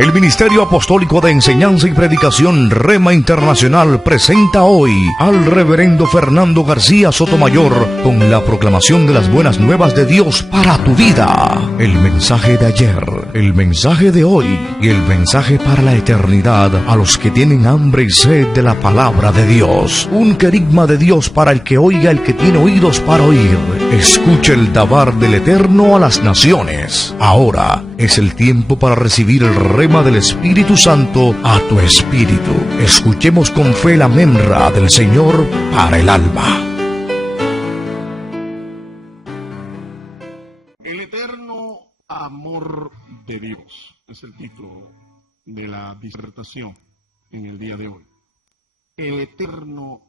El Ministerio Apostólico de Enseñanza y Predicación Rema Internacional presenta hoy al Reverendo Fernando García Sotomayor con la proclamación de las buenas nuevas de Dios para tu vida. El mensaje de ayer, el mensaje de hoy y el mensaje para la eternidad a los que tienen hambre y sed de la palabra de Dios. Un querigma de Dios para el que oiga, el que tiene oídos para oír. Escuche el dabar del Eterno a las naciones. Ahora es el tiempo para recibir el rema del Espíritu Santo a tu espíritu. Escuchemos con fe la memra del Señor para el alma. El eterno amor de Dios es el título de la disertación en el día de hoy. El eterno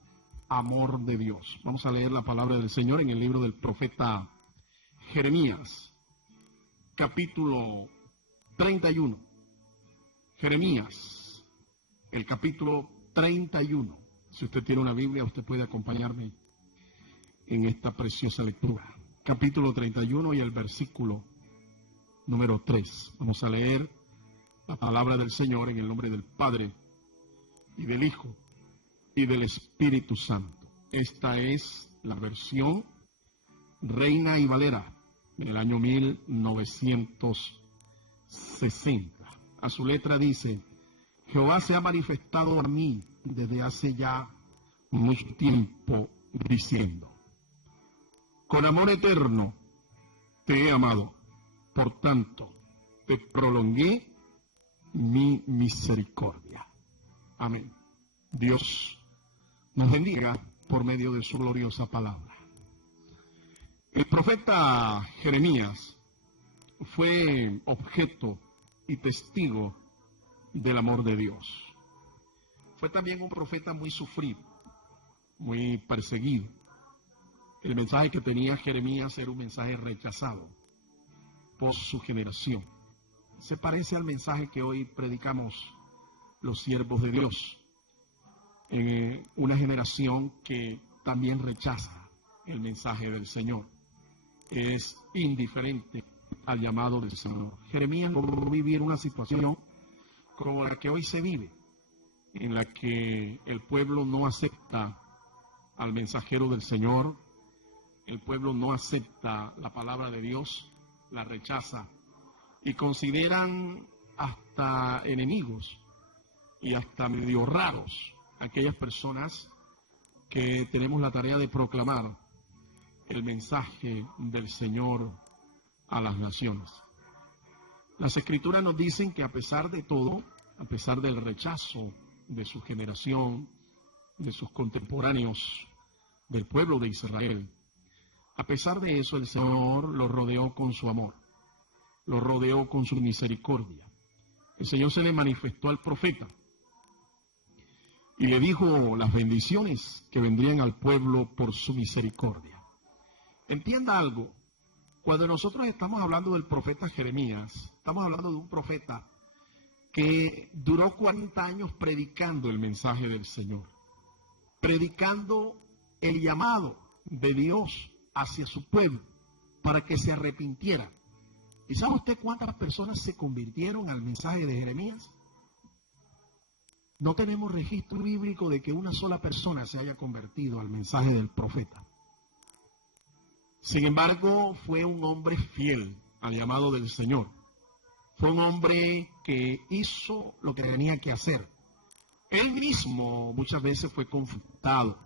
amor de Dios. Vamos a leer la palabra del Señor en el libro del profeta Jeremías, capítulo 31. Jeremías, el capítulo 31. Si usted tiene una Biblia, usted puede acompañarme en esta preciosa lectura. Capítulo 31 y el versículo número 3. Vamos a leer la palabra del Señor en el nombre del Padre y del Hijo y del Espíritu Santo. Esta es la versión Reina y Valera del año 1960. A su letra dice: Jehová se ha manifestado a mí desde hace ya mucho tiempo, diciendo: con amor eterno te he amado, por tanto te prolongué mi misericordia. Amén. Dios nos bendiga por medio de su gloriosa palabra. El profeta Jeremías fue objeto y testigo del amor de Dios. Fue también un profeta muy sufrido, muy perseguido. El mensaje que tenía Jeremías era un mensaje rechazado por su generación. Se parece al mensaje que hoy predicamos los siervos de Dios, en una generación que también rechaza el mensaje del Señor. Es indiferente al llamado del Señor. Jeremías logró vivir una situación como la que hoy se vive, en la que el pueblo no acepta al mensajero del Señor, el pueblo no acepta la palabra de Dios, la rechaza y consideran hasta enemigos y hasta medio raros aquellas personas que tenemos la tarea de proclamar el mensaje del Señor a las naciones. Las Escrituras nos dicen que a pesar de todo, a pesar del rechazo de su generación, de sus contemporáneos, del pueblo de Israel, a pesar de eso el Señor lo rodeó con su amor, lo rodeó con su misericordia. El Señor se le manifestó al profeta y le dijo las bendiciones que vendrían al pueblo por su misericordia. Entienda algo. Cuando nosotros estamos hablando del profeta Jeremías, estamos hablando de un profeta que duró 40 años predicando el mensaje del Señor, predicando el llamado de Dios hacia su pueblo para que se arrepintiera. ¿Y sabe usted cuántas personas se convirtieron al mensaje de Jeremías? No tenemos registro bíblico de que una sola persona se haya convertido al mensaje del profeta. Sin embargo, fue un hombre fiel al llamado del Señor. Fue un hombre que hizo lo que tenía que hacer. Él mismo muchas veces fue confrontado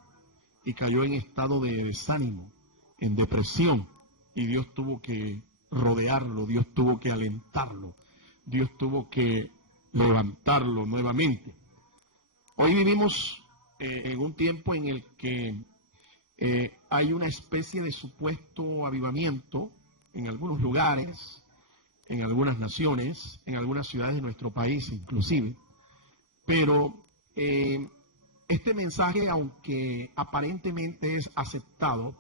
y cayó en estado de desánimo, en depresión. Y Dios tuvo que rodearlo, Dios tuvo que alentarlo, Dios tuvo que levantarlo nuevamente. Hoy vivimos en un tiempo en el que hay una especie de supuesto avivamiento en algunos lugares, en algunas naciones, en algunas ciudades de nuestro país inclusive. Pero este mensaje, aunque aparentemente es aceptado,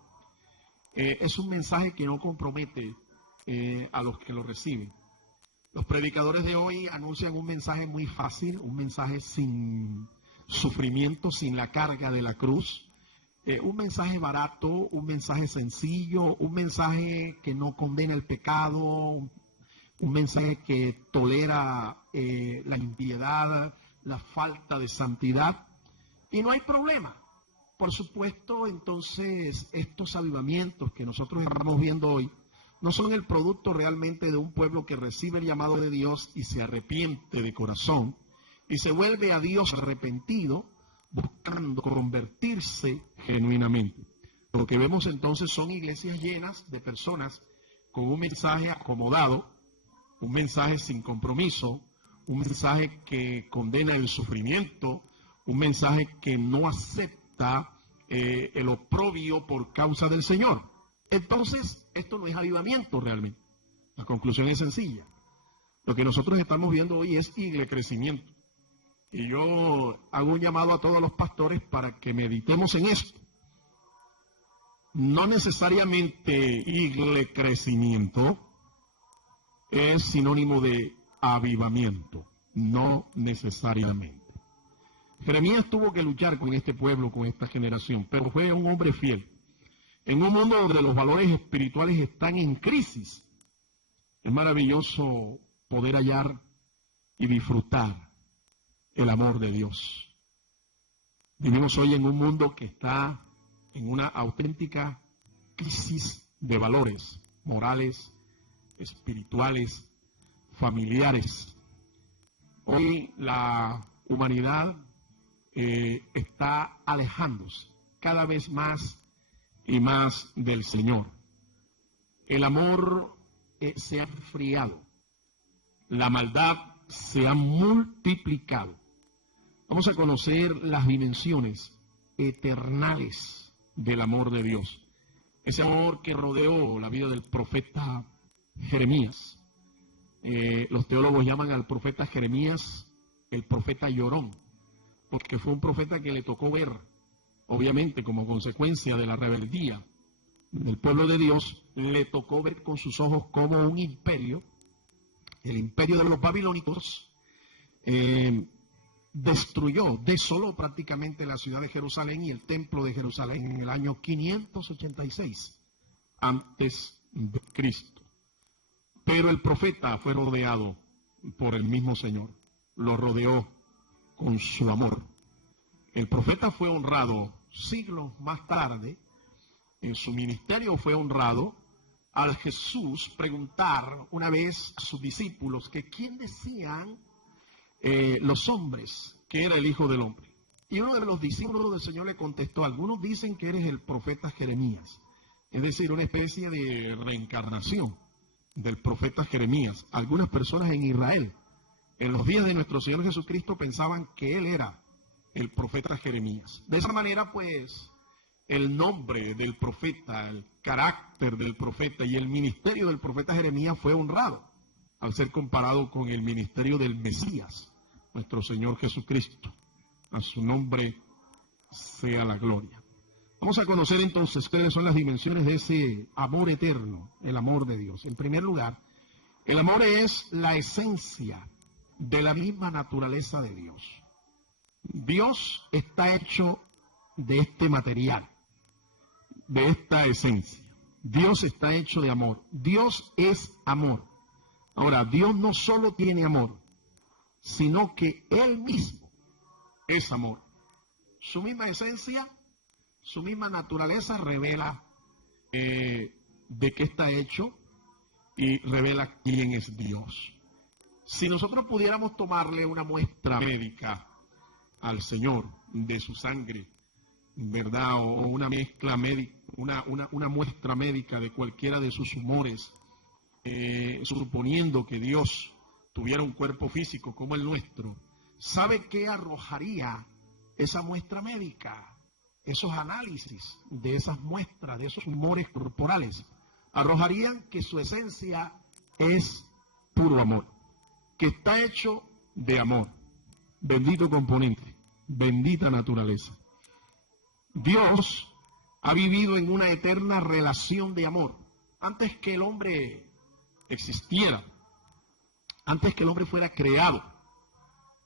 es un mensaje que no compromete a los que lo reciben. Los predicadores de hoy anuncian un mensaje muy fácil, un mensaje sin sufrimiento, sin la carga de la cruz. Un mensaje barato, un mensaje sencillo, un mensaje que no condena el pecado, un un mensaje que tolera la impiedad, la falta de santidad, y no hay problema. Por supuesto, entonces, estos avivamientos que nosotros estamos viendo hoy no son el producto realmente de un pueblo que recibe el llamado de Dios y se arrepiente de corazón y se vuelve a Dios arrepentido, buscando convertirse genuinamente. Lo que vemos entonces son iglesias llenas de personas con un mensaje acomodado, un mensaje sin compromiso, un mensaje que condena el sufrimiento, un mensaje que no acepta el oprobio por causa del Señor. Entonces, esto no es avivamiento realmente. La conclusión es sencilla. Lo que nosotros estamos viendo hoy es crecimiento. Y yo hago un llamado a todos los pastores para que meditemos en esto. No necesariamente crecimiento es sinónimo de avivamiento. No necesariamente. Jeremías tuvo que luchar con este pueblo, con esta generación, pero fue un hombre fiel. En un mundo donde los valores espirituales están en crisis, es maravilloso poder hallar y disfrutar el amor de Dios. Vivimos hoy en un mundo que está en una auténtica crisis de valores morales, espirituales, familiares. Hoy la humanidad está alejándose cada vez más y más del Señor. El amor se ha enfriado, la maldad se ha multiplicado. Vamos a conocer las dimensiones eternales del amor de Dios. Ese amor que rodeó la vida del profeta Jeremías. Los teólogos llaman al profeta Jeremías el profeta llorón, porque fue un profeta que le tocó ver, obviamente como consecuencia de la rebeldía del pueblo de Dios, le tocó ver con sus ojos como un imperio, el imperio de los babilónicos, desoló prácticamente la ciudad de Jerusalén y el templo de Jerusalén en el año 586 antes de Cristo. Pero el profeta fue rodeado por el mismo Señor, lo rodeó con su amor. El profeta fue honrado siglos más tarde, en su ministerio fue honrado, al Jesús preguntar una vez a sus discípulos que quién decían los hombres que era el Hijo del Hombre. Y uno de los discípulos del Señor le contestó: algunos dicen que eres el profeta Jeremías, es decir, una especie de reencarnación del profeta Jeremías. Algunas personas en Israel, en los días de nuestro Señor Jesucristo, pensaban que él era el profeta Jeremías. De esa manera, pues, el nombre del profeta, el carácter del profeta y el ministerio del profeta Jeremías fue honrado al ser comparado con el ministerio del Mesías, nuestro Señor Jesucristo. A su nombre sea la gloria. Vamos a conocer entonces cuáles son las dimensiones de ese amor eterno, el amor de Dios. En primer lugar, el amor es la esencia de la misma naturaleza de Dios. Dios está hecho de este material, de esta esencia. Dios está hecho de amor. Dios es amor. Ahora, Dios no solo tiene amor, sino que Él mismo es amor. Su misma esencia, su misma naturaleza revela de qué está hecho y revela quién es Dios. Si nosotros pudiéramos tomarle una muestra médica al Señor de su sangre, ¿verdad? O una mezcla médica, una muestra médica de cualquiera de sus humores, suponiendo que Dios tuviera un cuerpo físico como el nuestro, ¿sabe qué arrojaría esa muestra médica? Esos análisis de esas muestras, de esos humores corporales, arrojarían que su esencia es puro amor, que está hecho de amor. Bendito componente, bendita naturaleza. Dios ha vivido en una eterna relación de amor. Antes que el hombre existiera, antes que el hombre fuera creado,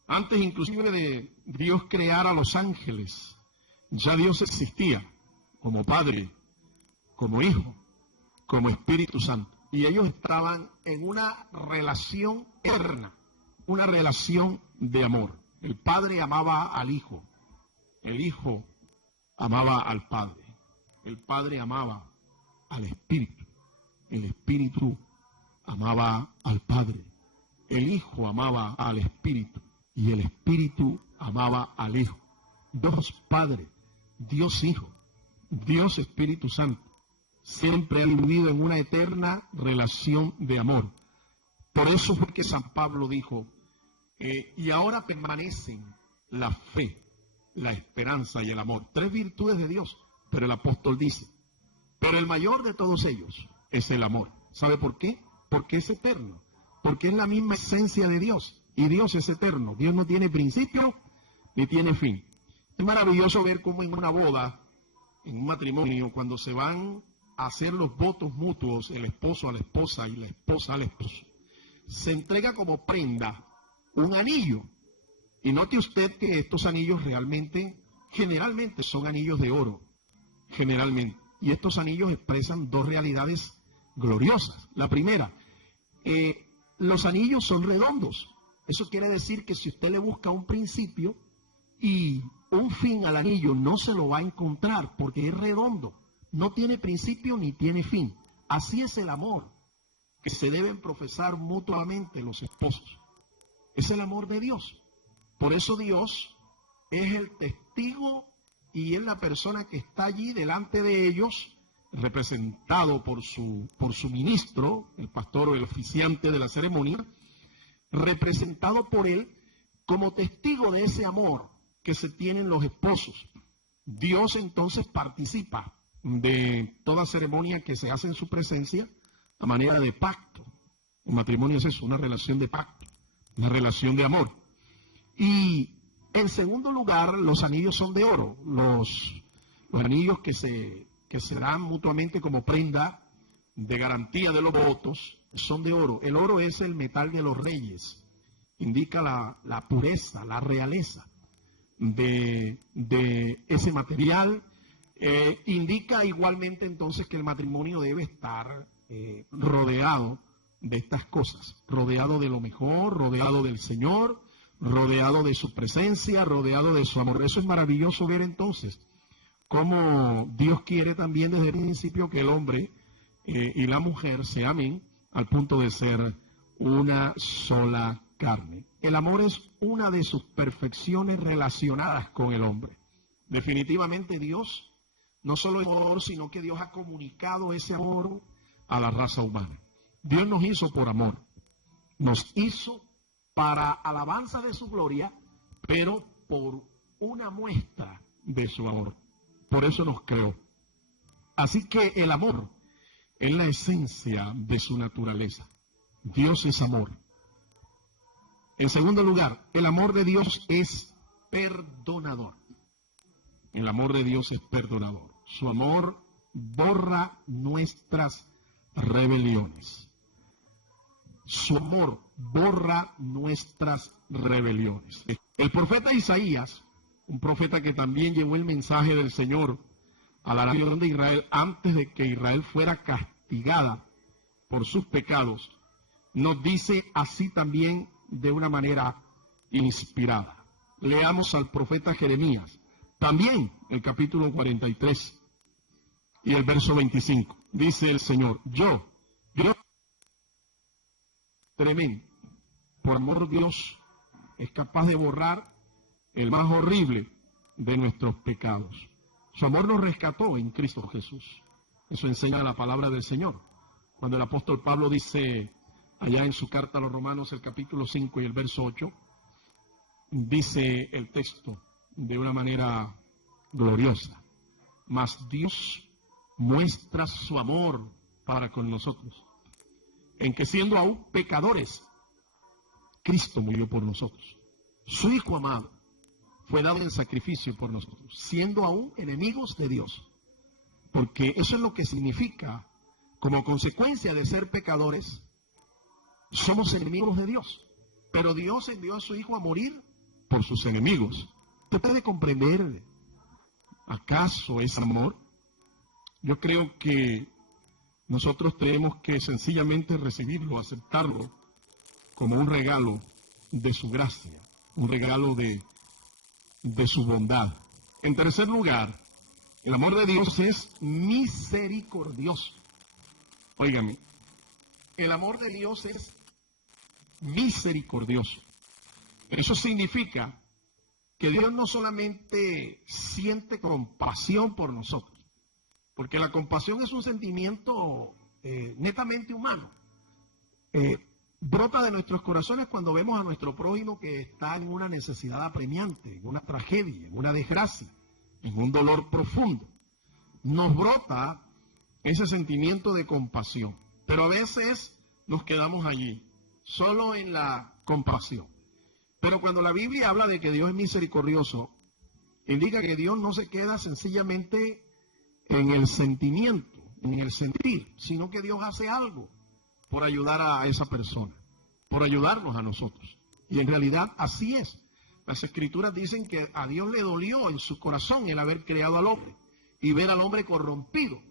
antes inclusive de Dios crear a los ángeles, ya Dios existía como Padre, como Hijo, como Espíritu Santo. Y ellos estaban en una relación eterna, una relación de amor. El Padre amaba al Hijo, el Hijo amaba al Padre, el Padre amaba al Espíritu, el Espíritu amaba al Padre, el Hijo amaba al Espíritu y el Espíritu amaba al Hijo. Dios Padre, Dios Hijo, Dios Espíritu Santo, siempre han vivido en una eterna relación de amor. Por eso fue que San Pablo dijo, y ahora permanecen la fe, la esperanza y el amor. 3 virtudes de Dios, pero el apóstol dice, pero el mayor de todos ellos es el amor. ¿Sabe por qué? Porque es eterno, porque es la misma esencia de Dios, y Dios es eterno. Dios no tiene principio ni tiene fin. Es maravilloso ver cómo en una boda, en un matrimonio, cuando se van a hacer los votos mutuos, el esposo a la esposa y la esposa al esposo, se entrega como prenda un anillo. Y note usted que estos anillos generalmente son anillos de oro, generalmente. Y estos anillos expresan 2 realidades gloriosas. La primera, los anillos son redondos. Eso quiere decir que si usted le busca un principio y un fin al anillo, no se lo va a encontrar porque es redondo. No tiene principio ni tiene fin. Así es el amor que se deben profesar mutuamente los esposos. Es el amor de Dios. Por eso Dios es el testigo y es la persona que está allí delante de ellos, representado por su ministro, el pastor o el oficiante de la ceremonia, representado por él como testigo de ese amor que se tienen los esposos. Dios entonces participa de toda ceremonia que se hace en su presencia a manera de pacto. El matrimonio es eso, una relación de pacto, una relación de amor. Y en segundo lugar, los anillos son de oro. Los anillos que se dan mutuamente como prenda de garantía de los votos son de oro. El oro es el metal de los reyes. Indica la pureza, la realeza de ese material. Indica igualmente entonces que el matrimonio debe estar rodeado de estas cosas, rodeado de lo mejor, rodeado del Señor, rodeado de su presencia, rodeado de su amor. Eso es maravilloso ver entonces cómo Dios quiere también desde el principio que el hombre y la mujer se amen al punto de ser una sola carne. El amor es una de sus perfecciones relacionadas con el hombre. Definitivamente Dios no solo es amor, sino que Dios ha comunicado ese amor a la raza humana. Dios nos hizo por amor, nos hizo para alabanza de su gloria, pero por una muestra de su amor. Por eso nos creó. Así que el amor es la esencia de su naturaleza. Dios es amor. En segundo lugar, el amor de Dios es perdonador. El amor de Dios es perdonador. Su amor borra nuestras rebeliones. Su amor borra nuestras rebeliones. El profeta Isaías, un profeta que también llevó el mensaje del Señor a la nación de Israel antes de que Israel fuera castigada por sus pecados, nos dice así también de una manera inspirada. Leamos al profeta Jeremías, también el capítulo 43 y el verso 25. Dice el Señor, yo, tremendo, por amor de Dios, es capaz de borrar el más horrible de nuestros pecados. Su amor nos rescató en Cristo Jesús. Eso enseña la palabra del Señor. Cuando el apóstol Pablo dice allá en su carta a los Romanos, el capítulo 5 y el verso 8, dice el texto de una manera gloriosa, mas Dios muestra su amor para con nosotros, en que siendo aún pecadores, Cristo murió por nosotros. Su Hijo amado fue dado en sacrificio por nosotros, siendo aún enemigos de Dios. Porque eso es lo que significa, como consecuencia de ser pecadores, somos enemigos de Dios. Pero Dios envió a su Hijo a morir por sus enemigos. ¿Usted puede comprender acaso ese amor? Yo creo que nosotros tenemos que sencillamente recibirlo, aceptarlo como un regalo de su gracia, un regalo de su bondad. En tercer lugar, el amor de Dios es misericordioso. Óigame, el amor de Dios es misericordioso. Eso significa que Dios no solamente siente compasión por nosotros, porque la compasión es un sentimiento netamente humano. Brota de nuestros corazones cuando vemos a nuestro prójimo que está en una necesidad apremiante, en una tragedia, en una desgracia, en un dolor profundo. Nos brota ese sentimiento de compasión, pero a veces nos quedamos allí, solo en la compasión. Pero cuando la Biblia habla de que Dios es misericordioso, indica que Dios no se queda sencillamente en el sentimiento, en el sentir, sino que Dios hace algo por ayudar a esa persona, por ayudarnos a nosotros. Y en realidad así es. Las Escrituras dicen que a Dios le dolió en su corazón el haber creado al hombre y ver al hombre corrompido.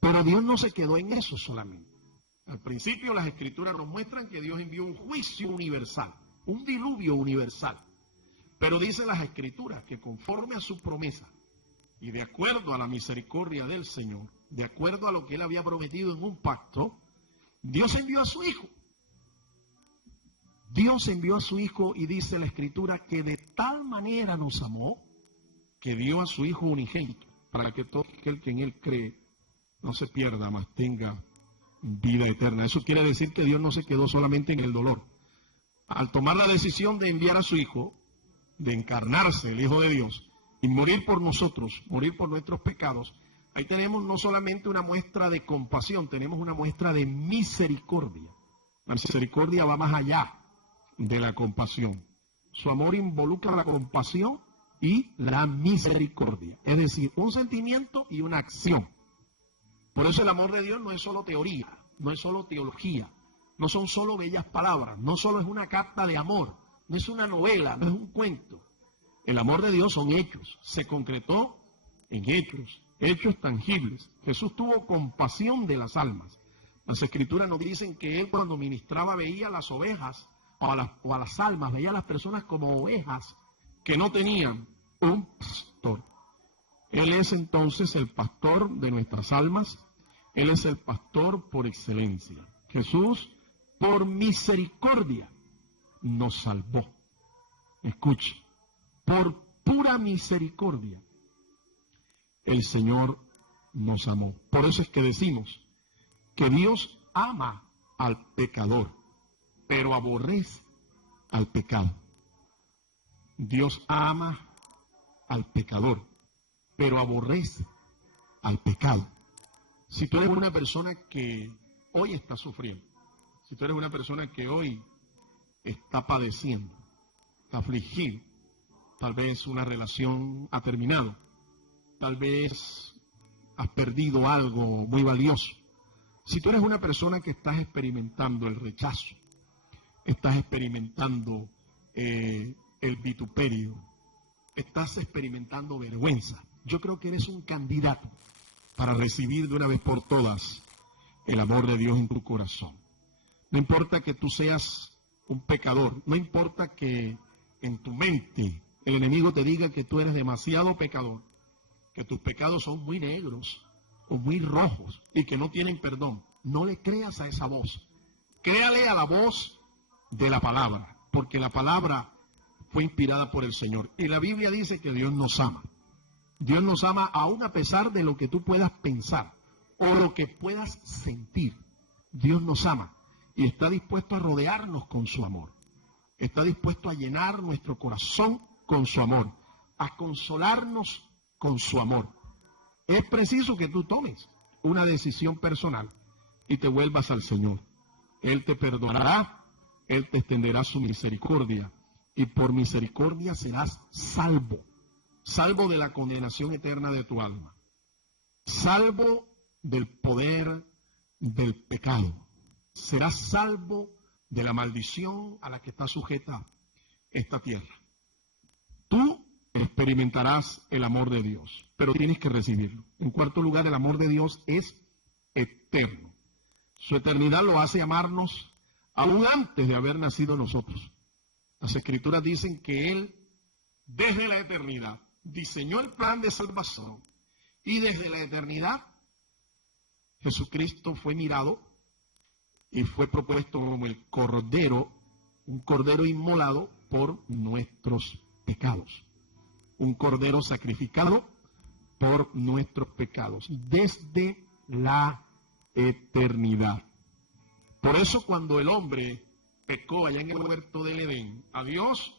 Pero Dios no se quedó en eso solamente. Al principio las Escrituras nos muestran que Dios envió un juicio universal, un diluvio universal. Pero dice las Escrituras que conforme a su promesa y de acuerdo a la misericordia del Señor, de acuerdo a lo que Él había prometido en un pacto, Dios envió a su Hijo. Dios envió a su Hijo y dice la Escritura que de tal manera nos amó que dio a su Hijo unigénito para que todo aquel que en Él cree no se pierda, mas tenga vida eterna. Eso quiere decir que Dios no se quedó solamente en el dolor. Al tomar la decisión de enviar a su Hijo, de encarnarse, el Hijo de Dios, y morir por nosotros, morir por nuestros pecados, ahí tenemos no solamente una muestra de compasión, tenemos una muestra de misericordia. La misericordia va más allá de la compasión. Su amor involucra la compasión y la misericordia. Es decir, un sentimiento y una acción. Por eso el amor de Dios no es solo teoría, no es solo teología, no son solo bellas palabras, no solo es una carta de amor, no es una novela, no es un cuento. El amor de Dios son hechos, se concretó en hechos, hechos tangibles. Jesús tuvo compasión de las almas. Las Escrituras nos dicen que Él cuando ministraba veía las ovejas o a las almas, veía a las personas como ovejas que no tenían un pastor. Él es entonces el pastor de nuestras almas. Él es el pastor por excelencia. Jesús, por misericordia, nos salvó. Escuche, por pura misericordia, el Señor nos amó. Por eso es que decimos que Dios ama al pecador, pero aborrece al pecado. Dios ama al pecador, pero aborrece al pecado. Si tú eres una persona que hoy está sufriendo, si tú eres una persona que hoy está padeciendo, está afligido, tal vez una relación ha terminado, tal vez has perdido algo muy valioso. Si tú eres una persona que estás experimentando el rechazo, estás experimentando el vituperio, estás experimentando vergüenza, yo creo que eres un candidato para recibir de una vez por todas el amor de Dios en tu corazón. No importa que tú seas un pecador, no importa que en tu mente el enemigo te diga que tú eres demasiado pecador, que tus pecados son muy negros o muy rojos y que no tienen perdón. No le creas a esa voz. Créale a la voz de la palabra, porque la palabra fue inspirada por el Señor. Y la Biblia dice que Dios nos ama. Dios nos ama aún a pesar de lo que tú puedas pensar o lo que puedas sentir. Dios nos ama y está dispuesto a rodearnos con su amor. Está dispuesto a llenar nuestro corazón con su amor, a consolarnos con su amor. Es preciso que tú tomes una decisión personal y te vuelvas al Señor. Él te perdonará, Él te extenderá su misericordia y por misericordia serás salvo. Salvo de la condenación eterna de tu alma. Salvo del poder del pecado. Serás salvo de la maldición a la que está sujeta esta tierra. Tú experimentarás el amor de Dios, pero tienes que recibirlo. En cuarto lugar, el amor de Dios es eterno. Su eternidad lo hace amarnos aún antes de haber nacido nosotros. Las Escrituras dicen que Él, desde la eternidad, diseñó el plan de salvación y desde la eternidad Jesucristo fue mirado y fue propuesto como el Cordero, un Cordero inmolado por nuestros pecados. Un Cordero sacrificado por nuestros pecados, desde la eternidad. Por eso cuando el hombre pecó allá en el huerto del Edén, a Dios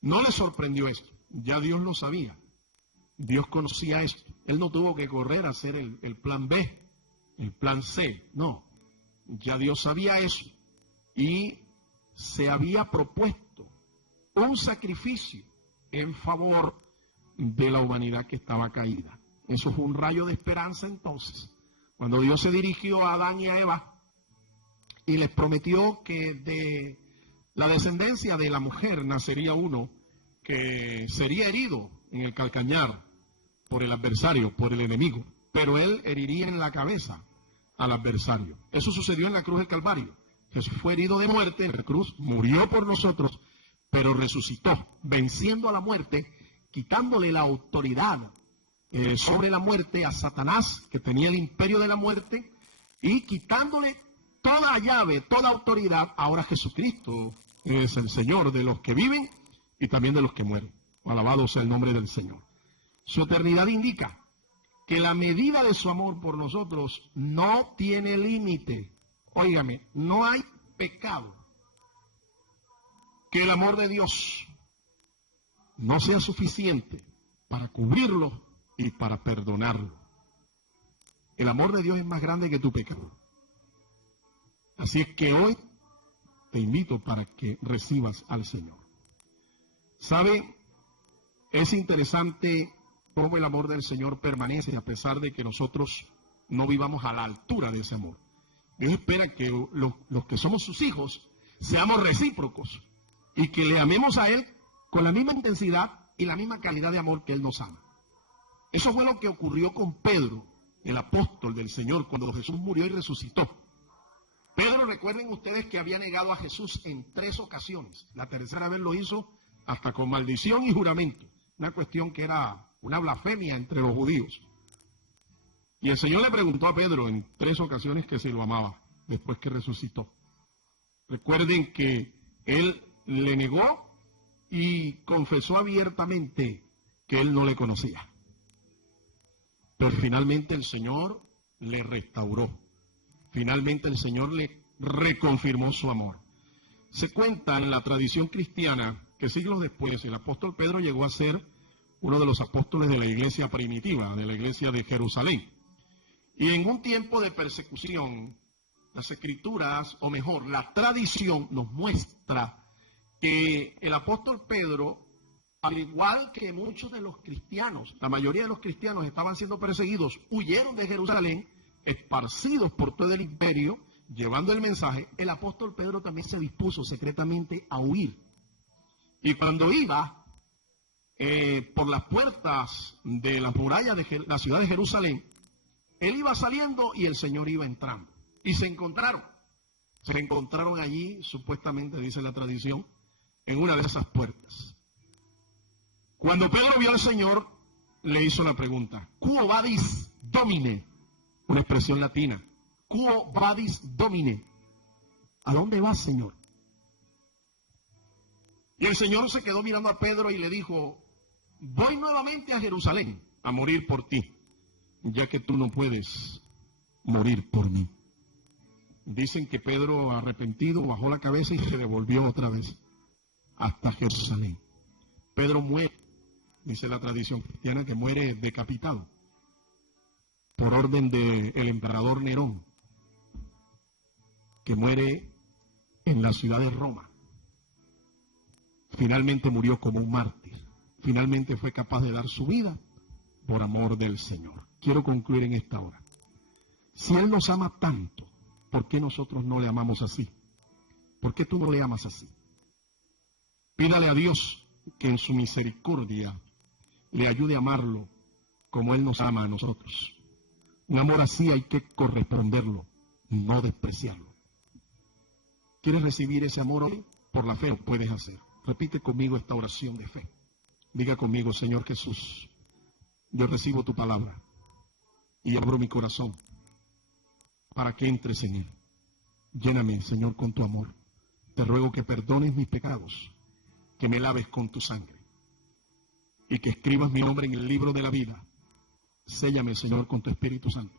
no le sorprendió esto, ya Dios lo sabía. Dios conocía esto. Él no tuvo que correr a hacer el plan B, el plan C, no. Ya Dios sabía eso y se había propuesto un sacrificio en favor de la humanidad que estaba caída. Eso fue un rayo de esperanza entonces. Cuando Dios se dirigió a Adán y a Eva y les prometió que de la descendencia de la mujer nacería uno que sería herido en el calcañar por el adversario, por el enemigo, pero él heriría en la cabeza al adversario. Eso sucedió en la cruz del Calvario. Jesús fue herido de muerte en la cruz, murió por nosotros, pero resucitó, venciendo a la muerte, quitándole la autoridad sobre la muerte a Satanás, que tenía el imperio de la muerte, y quitándole toda llave, toda autoridad. Ahora Jesucristo es el Señor de los que viven y también de los que mueren. Alabado sea el nombre del Señor. Su eternidad indica que la medida de su amor por nosotros no tiene límite. Óigame, no hay pecado que el amor de Dios no sea suficiente para cubrirlo y para perdonarlo. El amor de Dios es más grande que tu pecado. Así es que hoy te invito para que recibas al Señor. ¿Sabe? Es interesante cómo el amor del Señor permanece a pesar de que nosotros no vivamos a la altura de ese amor. Dios espera que los que somos sus hijos seamos recíprocos y que le amemos a Él con la misma intensidad y la misma calidad de amor que Él nos ama. Eso fue lo que ocurrió con Pedro, el apóstol del Señor, cuando Jesús murió y resucitó. Pedro, recuerden ustedes que había negado a Jesús en 3 ocasiones. La tercera vez lo hizo hasta con maldición y juramento. Una cuestión que era una blasfemia entre los judíos. Y el Señor le preguntó a Pedro en 3 ocasiones que si lo amaba, después que resucitó. Recuerden que él le negó y confesó abiertamente que él no le conocía. Pero finalmente el Señor le restauró. Finalmente el Señor le reconfirmó su amor. Se cuenta en la tradición cristiana que siglos después el apóstol Pedro llegó a ser uno de los apóstoles de la iglesia primitiva, de la iglesia de Jerusalén. Y en un tiempo de persecución, las Escrituras, o mejor, la tradición nos muestra que el apóstol Pedro, al igual que muchos de los cristianos, la mayoría de los cristianos estaban siendo perseguidos, huyeron de Jerusalén, esparcidos por todo el imperio, llevando el mensaje. El apóstol Pedro también se dispuso secretamente a huir. Y cuando iba por las puertas de las murallas de la ciudad de Jerusalén, él iba saliendo y el Señor iba entrando. Y se encontraron allí, supuestamente, dice la tradición, en una de esas puertas. Cuando Pedro vio al Señor, le hizo la pregunta: ¿Quo vadis domine? Una expresión latina. ¿Quo vadis domine? ¿A dónde vas, Señor? Y el Señor se quedó mirando a Pedro y le dijo: voy nuevamente a Jerusalén a morir por ti, ya que tú no puedes morir por mí. Dicen que Pedro, arrepentido, bajó la cabeza y se devolvió otra vez hasta Jerusalén. Pedro muere, dice la tradición cristiana, que muere decapitado por orden del emperador Nerón, que muere en la ciudad de Roma. Finalmente murió como un mártir. Finalmente fue capaz de dar su vida por amor del Señor. Quiero concluir en esta hora. Si Él nos ama tanto, ¿por qué nosotros no le amamos así? ¿Por qué tú no le amas así? Pídale a Dios que en su misericordia le ayude a amarlo como Él nos ama a nosotros. Un amor así hay que corresponderlo, no despreciarlo. ¿Quieres recibir ese amor hoy? Por la fe lo puedes hacer. Repite conmigo esta oración de fe. Diga conmigo: Señor Jesús, yo recibo tu palabra y abro mi corazón para que entres en él. Lléname, Señor, con tu amor. Te ruego que perdones mis pecados, que me laves con tu sangre y que escribas mi nombre en el libro de la vida. Séllame, Señor, con tu Espíritu Santo.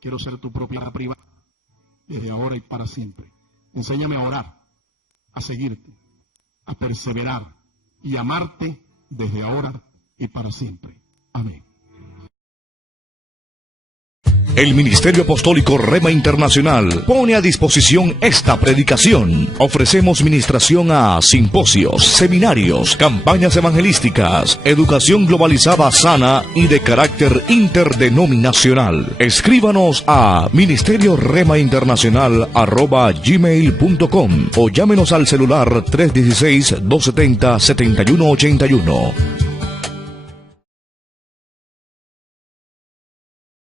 Quiero ser tu propiedad privada desde ahora y para siempre. Enséñame a orar, a seguirte, a perseverar y amarte desde ahora y para siempre. Amén. El Ministerio Apostólico Rema Internacional pone a disposición esta predicación. Ofrecemos ministración a simposios, seminarios, campañas evangelísticas, educación globalizada sana y de carácter interdenominacional. Escríbanos a ministerioremainternacional@gmail.com o llámenos al celular 316-270-7181.